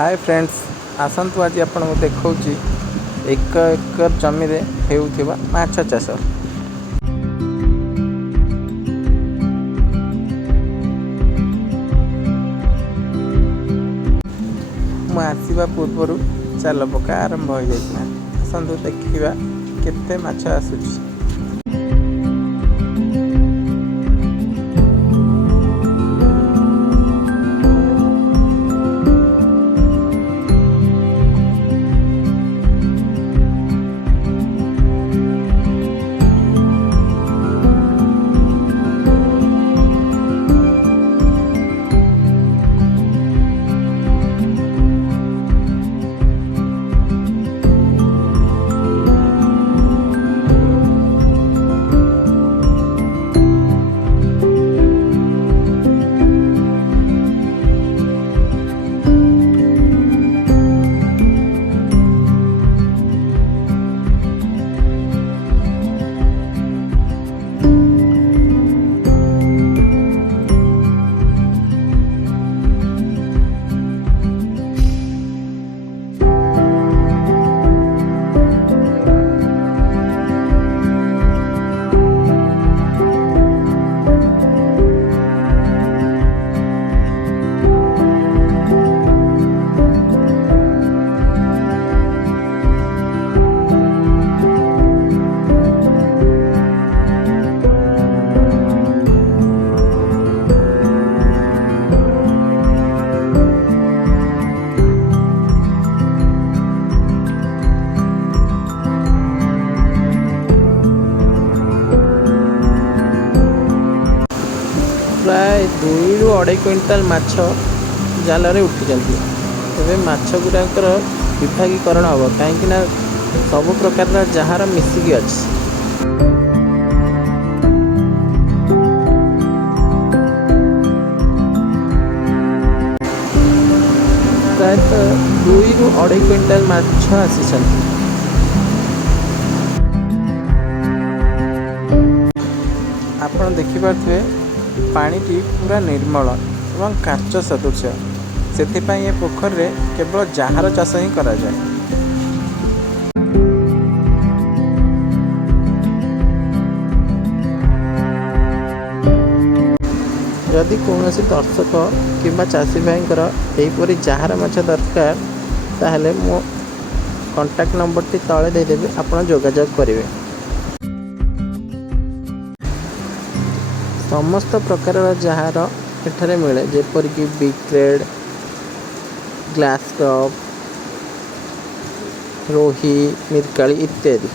Hi friends, आसतु आज आपको देखा एक एकर जमी होउथिबा माछ चाष। मु आसवा पूर्व चाल पका आरंभ हो जाता। आसतु देखा केते माछ आसुची। प्राय 2 ରୁ 2.5 क्विंटाल माछ जाल उठी जाती। तेरे माछ गुराकर विभागीकरण हम कहीं सब प्रकार जार मिसिकी अच्छी। प्रायतः 2 ରୁ 2.5 क्विंटाल माछ आसी। आपण देखिपे पानीटी पूरा निर्मल एवं काच सदृश। से पोखर रे केवल जहार चाष ही करा जाए। यदि कौन दर्शक किंबा चाषी भाई यहीपरी जहार माछ दरकार ताहले मो कांटेक्ट नंबर टी तले देदेवी, आपण जोगाजोग करेंगे। समस्त प्रकार जहार एठारे मिले, जेपरिक बिग ग्रेड, ग्लास कप, रोही, मिरकाली इत्यादि।